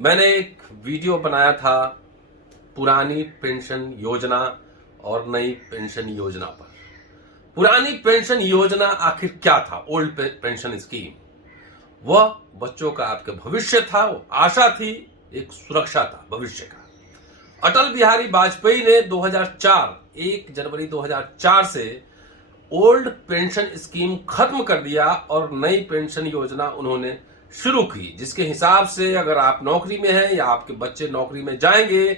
मैंने एक वीडियो बनाया था पुरानी पेंशन योजना और नई पेंशन योजना पर। पुरानी पेंशन योजना आखिर क्या था? ओल्ड पेंशन स्कीम, वह बच्चों का आपके भविष्य था, वो आशा थी, एक सुरक्षा था भविष्य का। अटल बिहारी वाजपेयी ने 1 जनवरी 2004 से ओल्ड पेंशन स्कीम खत्म कर दिया और नई पेंशन योजना उन्होंने शुरू की, जिसके हिसाब से अगर आप नौकरी में हैं या आपके बच्चे नौकरी में जाएंगे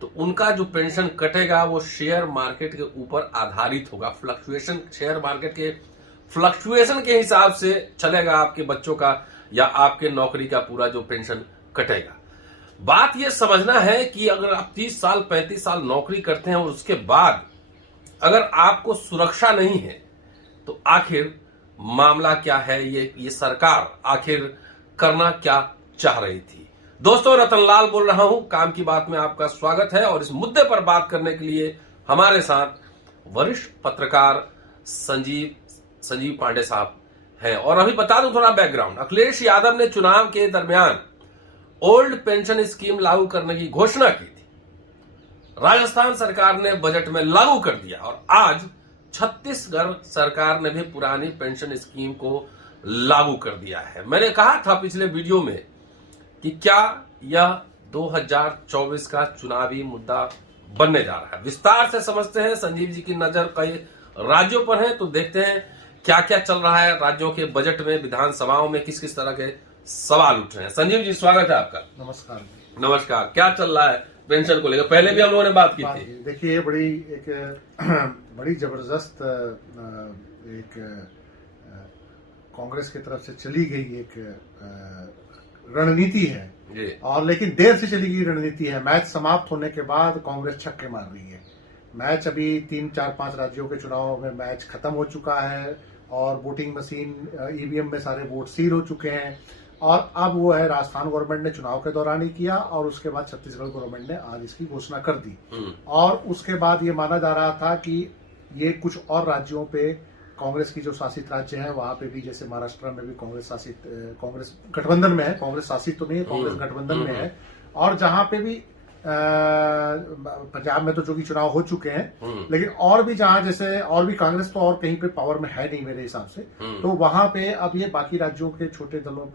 तो उनका जो पेंशन कटेगा वो शेयर मार्केट के ऊपर आधारित होगा। फ्लक्चुएशन, शेयर मार्केट के फ्लक्चुएशन के हिसाब से चलेगा आपके बच्चों का या आपके नौकरी का पूरा जो पेंशन कटेगा। बात यह समझना है कि अगर आप 30 साल 35 साल नौकरी करते हैं और उसके बाद अगर आपको सुरक्षा नहीं है तो आखिर मामला क्या है, ये सरकार आखिर करना क्या चाह रही थी। दोस्तों, रतनलाल बोल रहा हूं, काम की बात में आपका स्वागत है। और इस मुद्दे पर बात करने के लिए हमारे साथ वरिष्ठ पत्रकार संजीव पांडे साहब हैं। और अभी बता दूं थोड़ा बैकग्राउंड। अखिलेश यादव ने चुनाव के दरमियान ओल्ड पेंशन स्कीम लागू करने की घोषणा की थी। राजस्थान सरकार ने बजट में लागू कर दिया और आज छत्तीसगढ़ सरकार ने भी पुरानी पेंशन स्कीम को लागू कर दिया है। मैंने कहा था पिछले वीडियो में कि क्या यह 2024 का चुनावी मुद्दा बनने जा रहा है। विस्तार से समझते हैं। संजीव जी की नजर कई राज्यों पर है, तो देखते हैं क्या क्या चल रहा है राज्यों के बजट में, विधानसभाओं में किस किस तरह के सवाल उठ रहे हैं। संजीव जी, स्वागत है आपका। नमस्कार। नमस्कार। क्या चल रहा है पेंशन को लेकर? पहले भी हम लोगों ने बात की थी। देखिए, बड़ी जबरदस्त एक कांग्रेस की तरफ से चली गई एक रणनीति है जी। और लेकिन देर से चली गई रणनीति है। मैच समाप्त होने के बाद कांग्रेस छक्के मार रही है। मैच अभी 3 4 5 राज्यों के चुनाव में मैच खत्म हो चुका है और वोटिंग मशीन ईवीएम में सारे वोट सील हो चुके हैं। और अब वो है, राजस्थान गवर्नमेंट ने चुनाव के दौरान ही किया और उसके बाद छत्तीसगढ़ गवर्नमेंट ने आज इसकी घोषणा कर दी। और उसके बाद ये माना जा रहा था कि ये कुछ और राज्यों पे, कांग्रेस की जो शासित राज्य हैं वहां पे भी, जैसे महाराष्ट्र में भी कांग्रेस गठबंधन में है, कांग्रेस शासित तो नहीं है, कांग्रेस गठबंधन में है। और जहां पे भी पंजाब में तो जो कि चुनाव हो चुके हैं, लेकिन और भी जहां, जैसे और भी कांग्रेस तो और कहीं पे पावर में है नहीं मेरे हिसाब से, तो वहां पे अब ये बाकी राज्यों के छोटे दलों,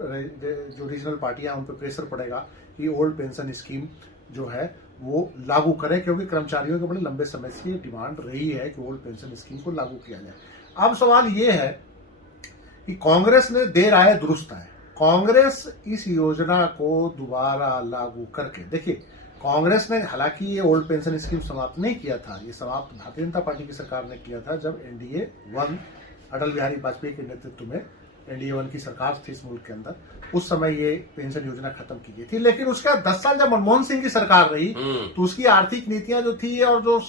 जो रीजनल पार्टियां, उन पे प्रेशर पड़ेगा कि ओल्ड पेंशन स्कीम जो है वो लागू करें, क्योंकि कर्मचारियों के बड़े लंबे समय से ये डिमांड रही है कि ओल्ड पेंशन स्कीम को लागू किया जाए। अब सवाल ये है कि कांग्रेस ने देर आए दुरुस्त आए। कांग्रेस इस योजना को दोबारा लागू करके, देखिए, कांग्रेस ने हालांकि ये ओल्ड पेंशन स्कीम समाप्त नहीं किया था, ये समाप्त भारतीय जनता पार्टी की सरकार ने किया था जब एनडीए 1 अटल बिहारी वाजपेयी के नेतृत्व में एनडीए 1 की सरकार थी इस मुल्क के अंदर। उस समय ये पेंशन योजना खत्म की गई थी। लेकिन उसके बाद 10 साल जब मनमोहन सिंह की सरकार रही तो उसकी आर्थिक नीतियां जो थी और जो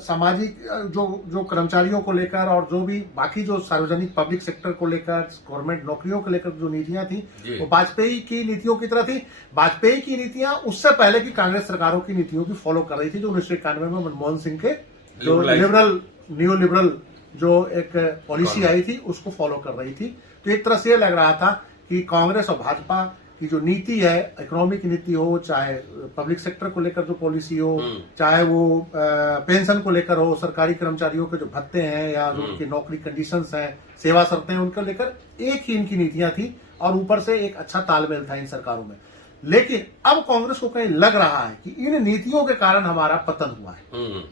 सामाजिक जो कर्मचारियों को लेकर और जो भी बाकी जो सार्वजनिक पब्लिक सेक्टर को लेकर, गवर्नमेंट नौकरियों को लेकर जो नीतियां थी वो वाजपेयी की नीतियों की तरह थी। वाजपेयी की नीतियां उससे पहले की कांग्रेस सरकारों की नीतियों की फॉलो कर रही थी, जो 1991 में मनमोहन सिंह के जो न्यू लिबरल जो एक पॉलिसी आई थी उसको फॉलो कर रही थी। तो एक तरह से ये लग रहा था कि कांग्रेस और भाजपा की जो नीति है, इकोनॉमिक नीति हो, चाहे पब्लिक सेक्टर को लेकर जो पॉलिसी हो, चाहे वो पेंशन को लेकर हो, सरकारी कर्मचारियों के जो भत्ते हैं या जो उनकी नौकरी कंडीशंस हैं, सेवा शर्तें हैं, उनको लेकर एक ही इनकी नीतियां थी और ऊपर से एक अच्छा तालमेल था इन सरकारों में। लेकिन अब कांग्रेस को कहीं लग रहा है कि इन नीतियों के कारण हमारा पतन हुआ है।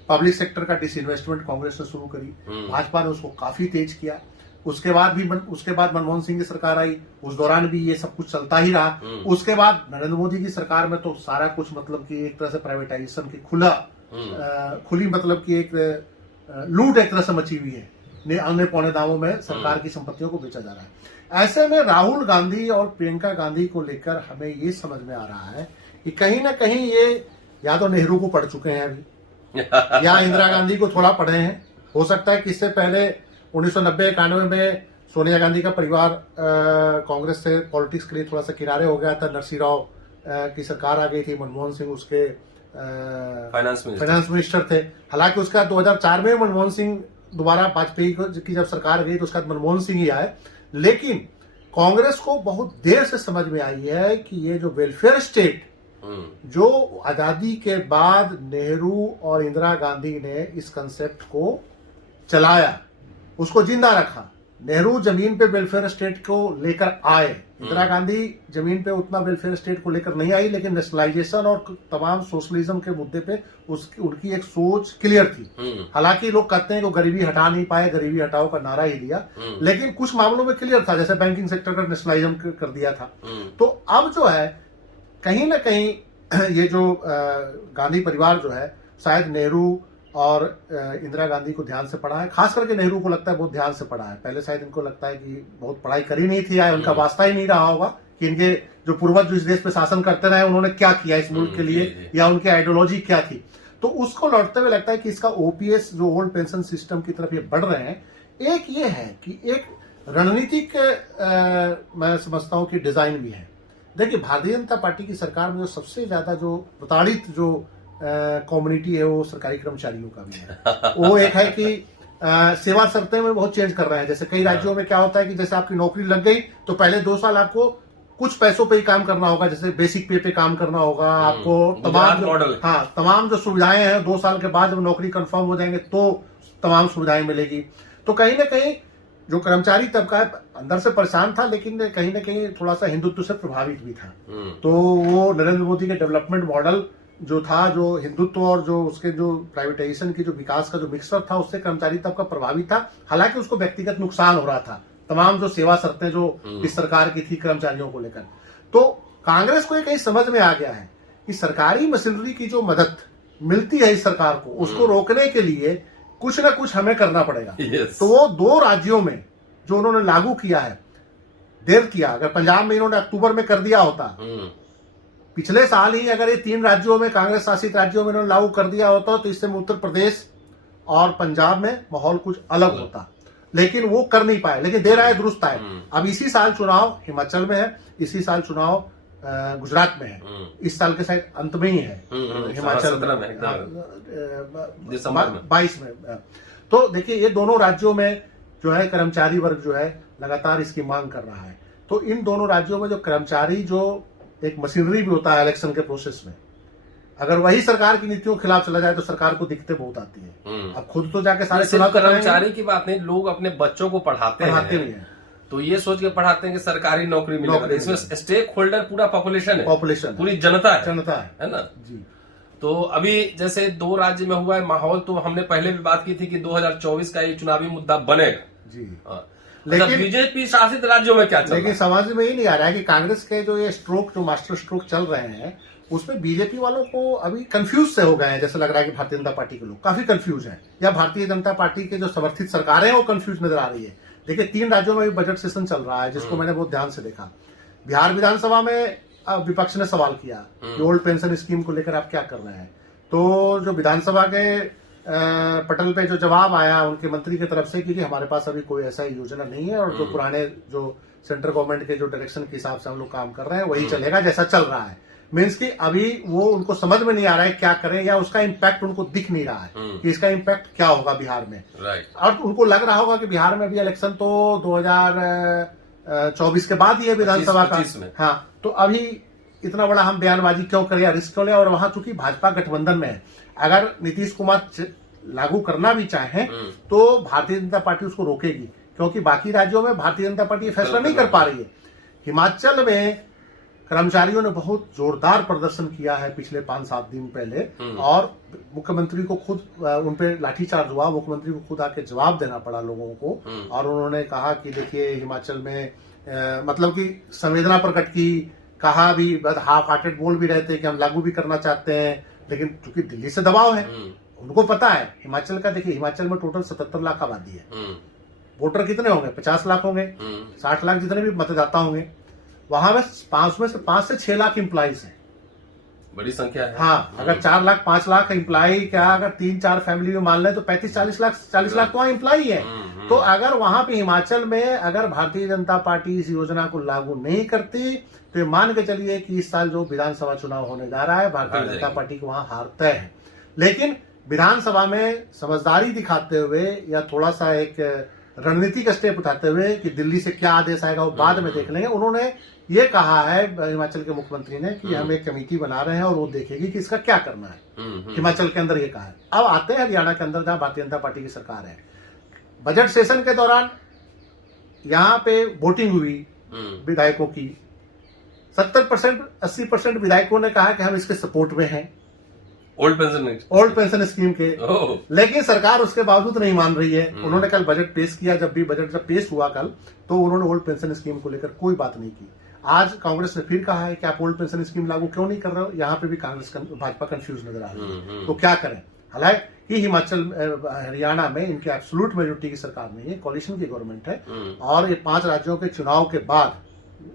पब्लिक सेक्टर का डिसइन्वेस्टमेंट कांग्रेस ने शुरू करी, भाजपा ने उसको काफी तेज किया। उसके बाद मनमोहन सिंह की सरकार आई, उस दौरान भी ये सब कुछ चलता ही रहा। उसके बाद नरेंद्र मोदी की सरकार में तो सारा कुछ मतलब कि एक तरह से प्राइवेटाइजेशन की खुली मतलब कि एक लूट एक तरह से मची हुई है। अन्य पौने दावों में सरकार की संपत्तियों को बेचा जा रहा है। ऐसे में राहुल गांधी और प्रियंका गांधी को लेकर हमें ये समझ में आ रहा है कि कहीं ना कहीं ये या तो नेहरू को पढ़ चुके हैं अभी या इंदिरा गांधी को थोड़ा पढ़े हैं। हो सकता है कि इससे पहले 1990-91 में सोनिया गांधी का परिवार कांग्रेस से पॉलिटिक्स के लिए थोड़ा सा किनारे हो गया था। नरसिंह राव की सरकार आ गई थी, मनमोहन सिंह उसके फाइनेंस मिनिस्टर थे। हालांकि उसका 2004 में मनमोहन सिंह दोबारा वाजपेयी की जब सरकार गई तो उसका मनमोहन सिंह ही आए। लेकिन कांग्रेस को बहुत देर से समझ में आई है कि ये जो वेलफेयर स्टेट जो आजादी के बाद नेहरू और इंदिरा गांधी ने इस कंसेप्ट को चलाया, उसको जिंदा रखा। नेहरू जमीन पे वेलफेयर स्टेट को लेकर आए, इंदिरा गांधी जमीन पे उतना वेलफेयर स्टेट को लेकर नहीं आई, लेकिन नेशनलाइजेशन और तमाम सोशलिज्म के मुद्दे पे उनकी एक सोच क्लियर थी। हालांकि लोग कहते हैं कि गरीबी हटा नहीं पाए, गरीबी हटाओ का नारा ही दिया, लेकिन कुछ मामलों में क्लियर था, जैसे बैंकिंग सेक्टर का नेशनलाइजेशन कर दिया था। तो अब जो है कहीं ना कहीं ये जो गांधी परिवार जो है शायद नेहरू और इंदिरा गांधी को ध्यान से पढ़ा है, खास करके नेहरू को लगता है बहुत ध्यान से पढ़ा है। पहले शायद इनको लगता है कि बहुत पढ़ाई करी नहीं थी, या उनका वास्ता ही नहीं रहा होगा कि इनके जो पूर्वज जो इस देश पे शासन करते रहे उन्होंने क्या किया इस मुल्क के लिए, या उनकी आइडियोलॉजी क्या थी। तो उसको लौटते हुए लगता है कि इसका ओपीएस जो ओल्ड पेंशन सिस्टम की तरफ ये बढ़ रहे हैं। एक ये है कि एक रणनीतिक मैं समझता हूं कि डिजाइन भी है। देखिए, भारतीय जनता पार्टी की सरकार में जो सबसे ज्यादा जो प्रताड़ित जो कम्युनिटी है वो सरकारी कर्मचारियों का भी है। वो एक है कि सेवा शर्तें में बहुत चेंज कर रहे हैं। जैसे कई राज्यों में क्या होता है कि जैसे आपकी नौकरी लग गई तो पहले 2 साल आपको कुछ पैसों पे ही काम करना होगा, जैसे बेसिक पे काम करना होगा आपको, तमाम जो सुविधाएं हैं 2 साल के बाद जब नौकरी कंफर्म हो जाएंगे तो तमाम सुविधाएं मिलेगी। तो कहीं ना कहीं जो कर्मचारी तबका अंदर से परेशान था, लेकिन कहीं ना कहीं थोड़ा सा हिंदुत्व से प्रभावित भी था। तो वो नरेंद्र मोदी के डेवलपमेंट मॉडल जो था, जो हिंदुत्व और जो उसके जो प्राइवेटाइजेशन की जो विकास का जो मिक्सचर था, उससे कर्मचारी तबका प्रभावित था। हालांकि उसको व्यक्तिगत नुकसान हो रहा था, तमाम जो सेवा शर्तें जो इस सरकार की थी कर्मचारियों को लेकर। तो कांग्रेस को ये कहीं समझ में आ गया है कि सरकारी मशीनरी की जो मदद मिलती है इस सरकार को, उसको रोकने के लिए कुछ ना कुछ हमें करना पड़ेगा। तो वो 2 राज्यों में जो उन्होंने लागू किया है, देर किया। अगर पंजाब में इन्होंने अक्टूबर में कर दिया होता, पिछले साल ही अगर ये 3 राज्यों में, कांग्रेस शासित राज्यों में इन्होंने लागू कर दिया होता तो इससे उत्तर प्रदेश और पंजाब में माहौल कुछ अलग होता, लेकिन वो कर नहीं पाए। लेकिन देर आए दुरुस्त आए। अब इसी साल चुनाव हिमाचल में है, इसी साल चुनाव गुजरात में है, इस साल के शायद अंत में ही है हिमाचल में, दिसंबर 22 में। तो देखिए, ये दोनों राज्यों में जो है कर्मचारी वर्ग जो है लगातार इसकी मांग कर रहा है। तो इन दोनों राज्यों में जो कर्मचारी जो एक मशीनरी भी होता है इलेक्शन के प्रोसेस में, अगर वही सरकार की नीतियों के खिलाफ चला जाए तो सरकार को दिक्कतें बहुत आती है। अब खुद तो जाके सारे सिर्फ कर्मचारी की बात नहीं, लोग अपने बच्चों को पढ़ाते हैं तो ये सोच के पढ़ाते हैं कि सरकारी नौकरी मिलेगी। इसमें स्टेक होल्डर पूरा पॉपुलेशन है, पूरी जनता है ना जी। तो अभी जैसे 2 राज्य में हुआ है माहौल, तो हमने पहले भी बात की थी कि 2024 का ये चुनावी मुद्दा बनेगा जी। लेकिन बीजेपी शासित राज्यों में क्या चल रहा है? लेकिन समझ में ही नहीं आ रहा है कि कांग्रेस के जो ये स्ट्रोक, जो मास्टर स्ट्रोक चल रहे हैं, उसमें बीजेपी वालों को अभी कंफ्यूज से हो गए हैं। जैसे लग रहा है कि भारतीय जनता पार्टी के लोग काफी कंफ्यूज हैं, या भारतीय जनता पार्टी के जो समर्थित सरकारें हैं वो कंफ्यूज नजर आ रही है। देखिए, 3 राज्यों में भी बजट सेशन चल रहा है, जिसको मैंने बहुत ध्यान से देखा। बिहार विधानसभा में विपक्ष ने सवाल किया कि ओल्ड पेंशन स्कीम को लेकर आप क्या कर रहे हैं। तो जो विधानसभा के पटल पे जो जवाब आया उनके मंत्री की तरफ से कि हमारे पास अभी कोई ऐसा योजना नहीं है, और जो पुराने जो सेंट्रल गवर्नमेंट के जो डायरेक्शन के हिसाब से हम लोग काम कर रहे हैं वही चलेगा जैसा चल रहा है। मीन्स कि अभी वो उनको समझ में नहीं आ रहा है क्या करें, या उसका इम्पैक्ट उनको दिख नहीं रहा है कि इसका इम्पैक्ट क्या होगा बिहार में। और उनको लग रहा होगा कि बिहार में भी इलेक्शन तो 2024 के बाद ही है विधानसभा का। हाँ, तो अभी इतना बड़ा हम बयानबाजी क्यों करें या रिस्क क्यों लें। और वहां चूंकि भाजपा गठबंधन में है, अगर नीतीश कुमार लागू करना भी चाहें तो भारतीय जनता पार्टी उसको रोकेगी, क्योंकि बाकी राज्यों में भारतीय जनता पार्टी ये फैसला नहीं कर पा रही है। हिमाचल में कर्मचारियों ने बहुत जोरदार प्रदर्शन किया है पिछले 5-7 दिन पहले, और मुख्यमंत्री को खुद उन पे लाठीचार्ज हुआ, मुख्यमंत्री को खुद आके जवाब देना पड़ा लोगों को। और उन्होंने कहा कि देखिए, हिमाचल में मतलब कि संवेदना प्रकट की, कहा भी, हाफ हार्टेड बोल भी रहे थे कि हम लागू भी करना चाहते हैं, लेकिन चूंकि दिल्ली से दबाव है, उनको पता है हिमाचल का। देखिए, हिमाचल में टोटल 77 लाख आबादी है। वोटर कितने होंगे? 50 लाख होंगे, 60 लाख जितने भी मतदाता होंगे। वहां में 5 से 6 लाख एम्प्लॉइज हैं, बड़ी संख्या है। हाँ, अगर 4 लाख 5 लाख एम्प्लॉय, क्या अगर 3-4 फैमिली में मान लें तो 35-40 लाख तो वहां एम्प्लॉय है। तो अगर वहां पे हिमाचल में अगर भारतीय जनता पार्टी इस योजना को लागू नहीं करती तो ये मान के चलिए कि इस साल जो विधानसभा चुनाव होने जा रहा है, भारतीय जनता पार्टी को वहां हार तय है। लेकिन विधानसभा में समझदारी दिखाते हुए या थोड़ा सा एक रणनीतिक स्टेप उठाते हुए कि दिल्ली से क्या आदेश आएगा वो बाद में देख लेंगे, उन्होंने ये कहा है हिमाचल के मुख्यमंत्री ने कि हम एक कमेटी बना रहे हैं और वो देखेगी कि इसका क्या करना है। हिमाचल के अंदर ये कहा है। अब आते हैं हरियाणा के अंदर जहां भारतीय जनता पार्टी की सरकार है। बजट सेशन के दौरान यहाँ पे वोटिंग हुई विधायकों की, 70% 80% विधायकों ने कहा कि हम इसके सपोर्ट में हैं, ओल्ड पेंशन स्कीम के। लेकिन सरकार उसके बावजूद नहीं मान रही है। उन्होंने कल बजट पेश किया, जब पेश हुआ कल, तो उन्होंने ओल्ड पेंशन स्कीम को लेकर कोई बात नहीं की। आज कांग्रेस ने फिर कहा है कि आप ओल्ड पेंशन स्कीम लागू क्यों नहीं कर रहे हो। यहाँ पे भी भाजपा कंफ्यूज नजर आ रही है। तो क्या करें? हालांकि हिमाचल हरियाणा में इनके एब्सोल्यूट मेजोरिटी की सरकार नहीं है, कोalition की गवर्नमेंट है, और ये 5 राज्यों के चुनाव के बाद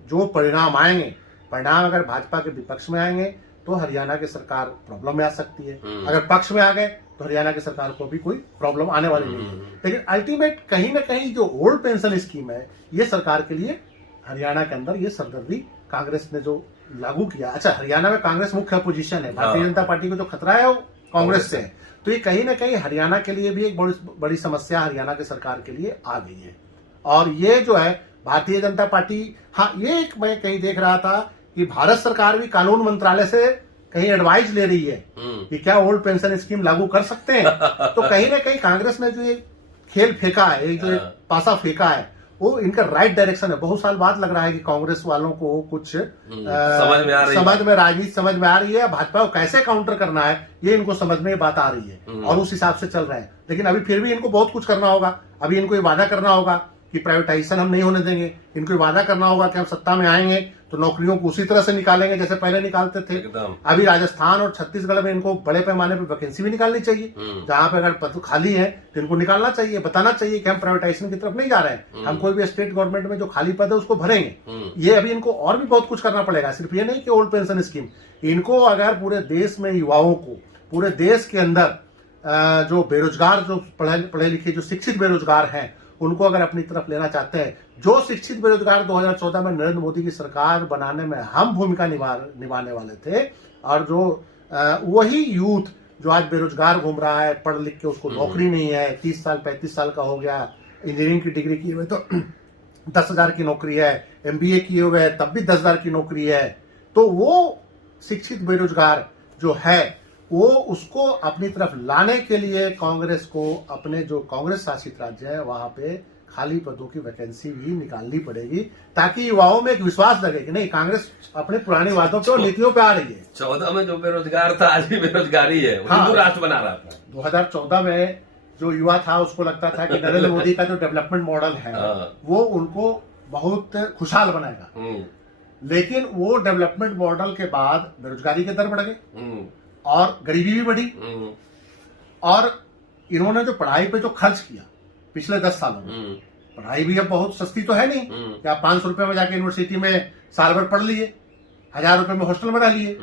जो परिणाम आएंगे, परिणाम अगर भाजपा के विपक्ष में आएंगे तो हरियाणा की सरकार प्रॉब्लम में आ सकती है। अगर पक्ष में आ गए तो हरियाणा की सरकार को भी कोई प्रॉब्लम आने वाली नहीं है। लेकिन अल्टीमेट कहीं ना कहीं जो ओल्ड पेंशन स्कीम है, ये सरकार के लिए हरियाणा के अंदर ये सरदर्दी कांग्रेस ने जो लागू किया। अच्छा, हरियाणा में कांग्रेस मुख्य अपोजिशन है, भारतीय जनता पार्टी को जो खतरा है वो कांग्रेस से है। तो ये कहीं ना कहीं हरियाणा के लिए भी एक बड़ी समस्या हरियाणा की सरकार के लिए आ गई है। और ये जो है भारतीय जनता पार्टी, हाँ, ये एक मैं कहीं देख रहा था कि भारत सरकार भी कानून मंत्रालय से कहीं एडवाइस ले रही है कि क्या ओल्ड पेंशन स्कीम लागू कर सकते हैं। तो कहीं ना कहीं कांग्रेस ने जो ये खेल फेंका है, एक जो एक पासा फेंका है, वो इनका राइट डायरेक्शन है। बहुत साल बाद लग रहा है कि कांग्रेस वालों को कुछ राजनीति समझ में आ रही है। भाजपा को कैसे काउंटर करना है ये इनको समझ में बात आ रही है और उस हिसाब से चल रहा है। लेकिन अभी फिर भी इनको बहुत कुछ करना होगा। अभी इनको ये वादा करना होगा कि प्राइवेटाइजेशन हम नहीं होने देंगे। इनको वादा करना होगा कि हम सत्ता में आएंगे तो नौकरियों को उसी तरह से निकालेंगे जैसे पहले निकालते थे। अभी राजस्थान और छत्तीसगढ़ में इनको बड़े पैमाने पर वैकेंसी भी निकालनी चाहिए। जहां पे अगर पद खाली है तो इनको निकालना चाहिए, बताना चाहिए कि हम प्राइवेटाइजेशन की तरफ नहीं जा रहे हैं, हम कोई भी स्टेट गवर्नमेंट में जो खाली पद है उसको भरेंगे। ये अभी इनको और भी बहुत कुछ करना पड़ेगा। सिर्फ ये नहीं कि ओल्ड पेंशन स्कीम, इनको अगर पूरे देश में युवाओं को, पूरे देश के अंदर जो बेरोजगार, जो पढ़े लिखे, जो शिक्षित बेरोजगार हैं, उनको अगर अपनी तरफ लेना चाहते हैं, जो शिक्षित बेरोजगार 2014 में नरेंद्र मोदी की सरकार बनाने में हम भूमिका निभाने वाले थे, और जो वही यूथ जो आज बेरोजगार घूम रहा है, पढ़ लिख के उसको नौकरी नहीं है, 30 साल 35 साल का हो गया, इंजीनियरिंग की डिग्री किए हुए तो 10,000 की नौकरी है, MBA किए हुए है तब भी 10,000 की नौकरी है। तो वो शिक्षित बेरोजगार जो है वो उसको अपनी तरफ लाने के लिए कांग्रेस को अपने जो कांग्रेस शासित राज्य है वहां पे खाली पदों की वैकेंसी भी निकालनी पड़ेगी, ताकि युवाओं में एक विश्वास लगे कि नहीं, कांग्रेस अपने पुराने वादों पे और नीतियों पे आ रही है। 14 में जो बेरोजगार था आज भी बेरोजगारी है, हिंदू राष्ट्र बना रहा था। 2014 में जो युवा था उसको लगता था कि नरेंद्र मोदी का जो डेवलपमेंट मॉडल है वो उनको बहुत खुशहाल बनाएगा। लेकिन वो डेवलपमेंट मॉडल के बाद बेरोजगारी के दर बढ़ गए और गरीबी भी बढ़ी। और इन्होंने जो पढ़ाई पे जो खर्च किया पिछले 10 सालों में, पढ़ाई भी अब बहुत सस्ती तो है नहीं कि आप 500 रुपए में जाके यूनिवर्सिटी में साल भर पढ़ लिए, 1000 रुपए में हॉस्टल में रह लिए।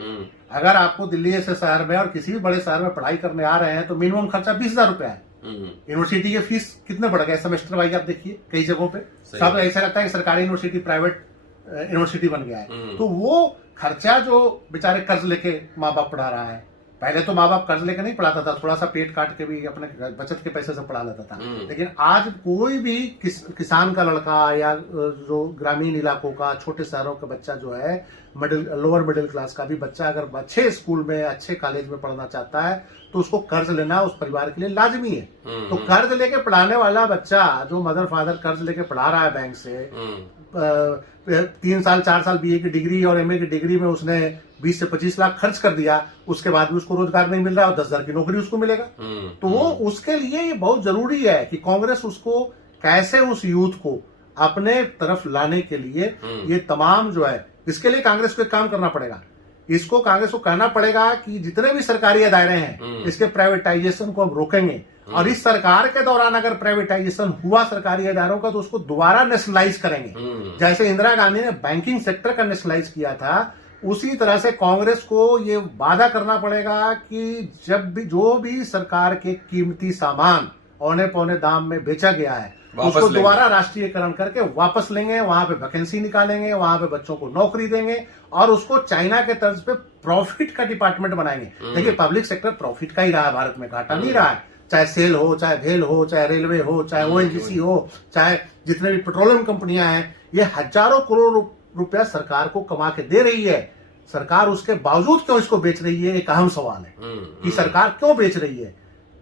अगर आपको दिल्ली जैसे शहर में और किसी भी बड़े शहर में पढ़ाई करने आ रहे हैं तो मिनिमम खर्चा 20,000 रुपया है। यूनिवर्सिटी के फीस कितने बढ़ गए सेमेस्टर वाइज, आप देखिए कई जगहों पे सब ऐसा लगता है कि सरकारी यूनिवर्सिटी प्राइवेट यूनिवर्सिटी बन गया है। तो वो खर्चा जो बेचारे कर्ज लेके माँ बाप पढ़ा रहा है, पहले तो माँ बाप कर्ज लेकर नहीं पढ़ाता था, थोड़ा सा पेट काट के भी अपने बचत के पैसे से पढ़ा लेता था। लेकिन आज कोई भी किसान का लड़का या जो ग्रामीण इलाकों का, छोटे शहरों का बच्चा जो है, लोअर मिडिल क्लास का भी बच्चा अगर अच्छे स्कूल में, अच्छे कॉलेज में पढ़ना चाहता है तो उसको कर्ज लेना उस परिवार के लिए लाजमी है। तो कर्ज लेके पढ़ाने वाला बच्चा, जो मदर फादर कर्ज लेके पढ़ा रहा है बैंक से, 3 साल 4 साल BA की डिग्री और MA की डिग्री में उसने 20 से 25 लाख खर्च कर दिया, उसके बाद भी उसको रोजगार नहीं मिल रहा और 10,000 की नौकरी उसको मिलेगा। तो वो उसके लिए ये बहुत जरूरी है कि कांग्रेस उसको कैसे, उस यूथ को अपने तरफ लाने के लिए ये तमाम जो है, इसके लिए कांग्रेस को एक काम करना पड़ेगा। इसको कांग्रेस को कहना पड़ेगा कि जितने भी सरकारी दायरे हैं इसके प्राइवेटाइजेशन को हम रोकेंगे, और इस सरकार के दौरान अगर प्राइवेटाइजेशन हुआ सरकारी इदारों का तो उसको दोबारा नेशनलाइज करेंगे। जैसे इंदिरा गांधी ने बैंकिंग सेक्टर का नेशनलाइज किया था, उसी तरह से कांग्रेस को ये वादा करना पड़ेगा कि जब भी जो भी सरकार के कीमती सामान औने पौने दाम में बेचा गया है उसको दोबारा राष्ट्रीयकरण करके वापस लेंगे, वहां पे वैकेंसी निकालेंगे, वहां पे बच्चों को नौकरी देंगे और उसको चाइना के तर्ज पे प्रॉफिट का डिपार्टमेंट बनाएंगे। देखिए, पब्लिक सेक्टर प्रॉफिट का ही रहा है भारत में, घाटा नहीं रहा है। चाहे सेल हो, चाहे भेल हो, चाहे रेलवे हो, चाहे ओएनजीसी हो, चाहे जितने भी पेट्रोलियम कंपनियां हैं, ये हजारों करोड़ रुपया सरकार को कमा के दे रही है। सरकार उसके बावजूद क्यों इसको बेच रही है, एक अहम सवाल है कि सरकार क्यों बेच रही है।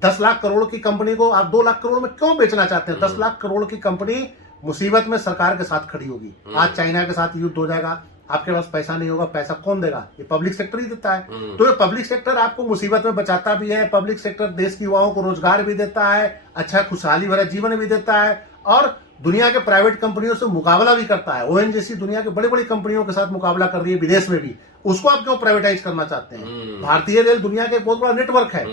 10 लाख करोड़ की कंपनी को आप 2 लाख करोड़ में क्यों बेचना चाहते हैं? 10 लाख करोड़ की कंपनी मुसीबत में सरकार के साथ खड़ी होगी। आज चाइना के साथ युद्ध हो जाएगा, आपके पास पैसा नहीं होगा, पैसा कौन देगा? ये पब्लिक सेक्टर ही देता है। तो ये पब्लिक सेक्टर आपको मुसीबत में बचाता भी है, पब्लिक सेक्टर देश के युवाओं को रोजगार भी देता है, अच्छा खुशहाली भरा जीवन भी देता है, और दुनिया के प्राइवेट कंपनियों से मुकाबला भी करता है। ओएनजीसी दुनिया के बड़ी बड़ी कंपनियों के साथ मुकाबला कर रही है विदेश में भी, उसको आप क्यों प्राइवेटाइज करना चाहते हैं? भारतीय रेल दुनिया का एक बहुत बड़ा नेटवर्क है,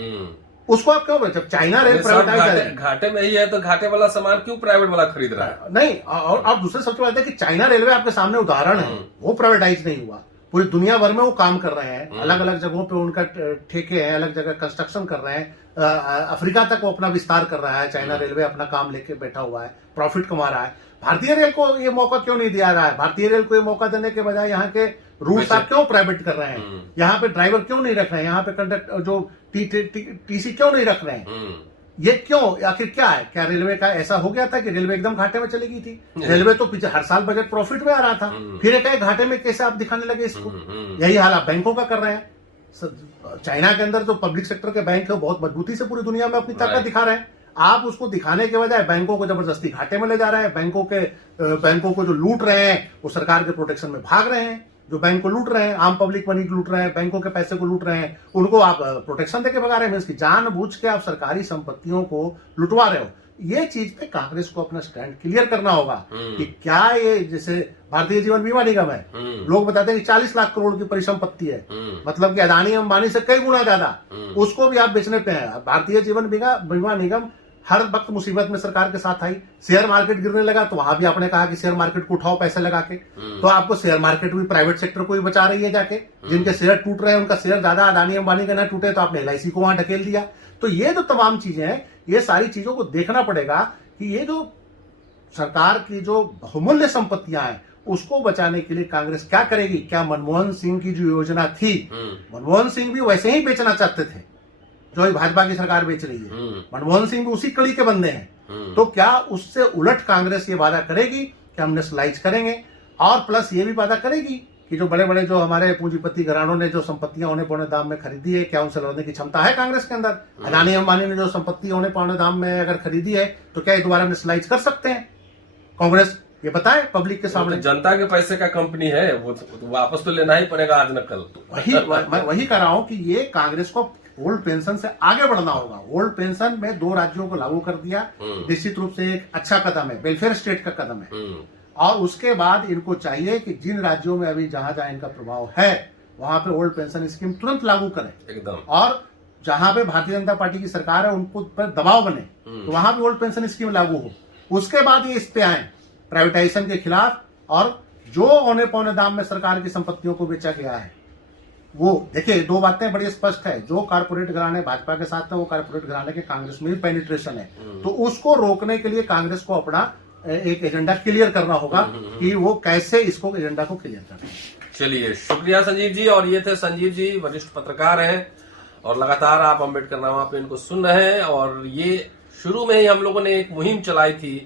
उसको आप क्यों? जब चाइना रेल प्राइवेटाइज घाटे में ही है तो घाटे वाला सामान क्यों प्राइवेट वाला खरीद रहा है? नहीं, और दूसरी सबसे बात है कि चाइना रेलवे आपके सामने उदाहरण है, वो प्राइवेटाइज नहीं हुआ। पूरी दुनिया भर में वो काम कर रहे हैं, अलग अलग जगहों पे उनका ठेके हैं, अलग जगह कंस्ट्रक्शन कर रहे हैं। अफ्रीका तक वो अपना विस्तार कर रहा है, चाइना रेलवे अपना काम लेके बैठा हुआ है, प्रॉफिट कमा रहा है। भारतीय रेल को ये मौका क्यों नहीं दिया रहा है? भारतीय रेल को ये मौका देने के बजाय यहाँ के रूट्स आप क्यों प्राइवेट कर रहे हैं? यहाँ पे ड्राइवर क्यों नहीं रख रहे हैं? यहाँ पे कंडक्टर जो टीसी क्यों नहीं रख रहे हैं? ये क्यों? आखिर क्या है? क्या रेलवे का ऐसा हो गया था कि रेलवे एकदम घाटे में चली गई थी? रेलवे तो पीछे हर साल बजट प्रॉफिट में आ रहा था, फिर एक घाटे में कैसे आप दिखाने लगे इसको? यही हाल आप बैंकों का कर रहे हैं। चाइना के अंदर जो पब्लिक सेक्टर के बैंक है वो बहुत मजबूती से पूरी दुनिया में अपनी ताकत दिखा रहे हैं। आप उसको दिखाने के बजाय बैंकों को जबरदस्ती घाटे में ले जा रहे हैं। बैंकों को जो लूट रहे हैं वो सरकार के प्रोटेक्शन में भाग रहे हैं। जो बैंक को लूट रहे हैं, आम पब्लिक मनी लूट रहे हैं, बैंकों के पैसे को लूट रहे हैं, उनको आप प्रोटेक्शन देके भगा रहे हैं। इसकी जानबूझ के आप सरकारी संपत्तियों को लुटवा रहे हो। ये चीज पे कांग्रेस को अपना स्टैंड क्लियर करना होगा कि क्या ये, जैसे भारतीय जीवन बीमा निगम है, लोग बताते हैं कि 40 लाख करोड़ की परिसंपत्ति है, मतलब कि अदानी अंबानी से कई गुना ज्यादा, उसको भी आप बेचने पे हैं। भारतीय जीवन बीमा निगम हर वक्त मुसीबत में सरकार के साथ आई। शेयर मार्केट गिरने लगा तो वहां भी आपने कहा कि शेयर मार्केट को उठाओ पैसे लगा के। तो आपको शेयर मार्केट भी प्राइवेट सेक्टर को ही बचा रही है जाके। जिनके शेयर टूट रहे हैं उनका शेयर ज्यादा अदानी अंबानी का ना टूटे, तो आपने LIC को वहां ढकेल दिया। तो ये जो तमाम चीजें हैं, ये सारी चीजों को देखना पड़ेगा कि ये जो सरकार की जो बहुमूल्य संपत्तियां हैं उसको बचाने के लिए कांग्रेस क्या करेगी। क्या मनमोहन सिंह की जो योजना थी, मनमोहन सिंह भी वैसे ही बेचना चाहते थे जो भाजपा की सरकार बेच रही है। मनमोहन सिंह भी उसी कड़ी के बंदे हैं। तो क्या उससे उलट कांग्रेस ये वादा करेगी कि हम नेशनलाइज करेंगे, और प्लस ये भी वादा करेगी कि जो बड़े बड़े जो हमारे पूंजीपति घरानों ने जो संपत्तियां औने पौने दाम में खरीदी है, क्या उनसे लड़ने की क्षमता है कांग्रेस के अंदर? अदानी अंबानी ने जो संपत्ति औने पौने दाम में अगर खरीदी है तो क्या ये दोबारा नेशनलाइज कर सकते हैं? कांग्रेस ये बताए पब्लिक के सामने। तो जनता के पैसे का कंपनी है, वो वापस तो लेना ही पड़ेगा आज न कल। मैं वही कह रहा हूं कि ये कांग्रेस को ओल्ड पेंशन से आगे बढ़ना होगा। ओल्ड पेंशन में 2 राज्यों को लागू कर दिया, निश्चित रूप से एक अच्छा कदम है, वेलफेयर स्टेट का कदम है। और उसके बाद इनको चाहिए कि जिन राज्यों में अभी जहां जहां इनका प्रभाव है वहां पे ओल्ड पेंशन स्कीम तुरंत लागू करें एकदम। और जहां पे भारतीय जनता पार्टी की सरकार है उनको पर दबाव बने तो वहां पे ओल्ड पेंशन स्कीम लागू हो। उसके बाद ये इस पे आए प्राइवेटाइजेशन के खिलाफ, और जो औने पौने दाम में सरकार की संपत्तियों को बेचा गया है वो देखिए, 2 बातें बड़ी स्पष्ट है। जो कारपोरेट घराने भाजपा के साथ है वो कारपोरेट घराने के कांग्रेस में भी पेनिट्रेशन है। तो उसको रोकने के लिए कांग्रेस को अपना एक एजेंडा क्लियर करना होगा कि वो कैसे इसको एजेंडा को क्लियर करें। चलिए, शुक्रिया संजीव जी। और ये थे संजीव जी, वरिष्ठ पत्रकार हैं और लगातार आप अम्बेडकर नामा पे इनको सुन रहे हैं। और ये शुरू में ही हम लोगों ने एक मुहिम चलाई थी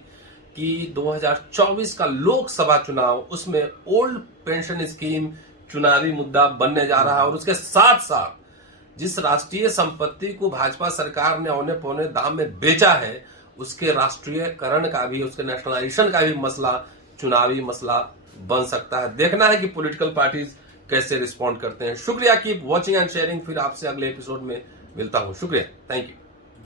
कि 2024 का लोकसभा चुनाव, उसमें ओल्ड पेंशन स्कीम चुनावी मुद्दा बनने जा रहा है। और उसके साथ साथ जिस राष्ट्रीय संपत्ति को भाजपा सरकार ने औने पौने दाम में बेचा है उसके राष्ट्रीयकरण का भी, उसके नेशनलाइजेशन का भी मसला चुनावी मसला बन सकता है। देखना है कि पॉलिटिकल पार्टीज कैसे रिस्पॉन्ड करते हैं। शुक्रिया, कीप वॉचिंग एंड शेयरिंग। फिर आपसे अगले एपिसोड में मिलता हूं। शुक्रिया, थैंक यू।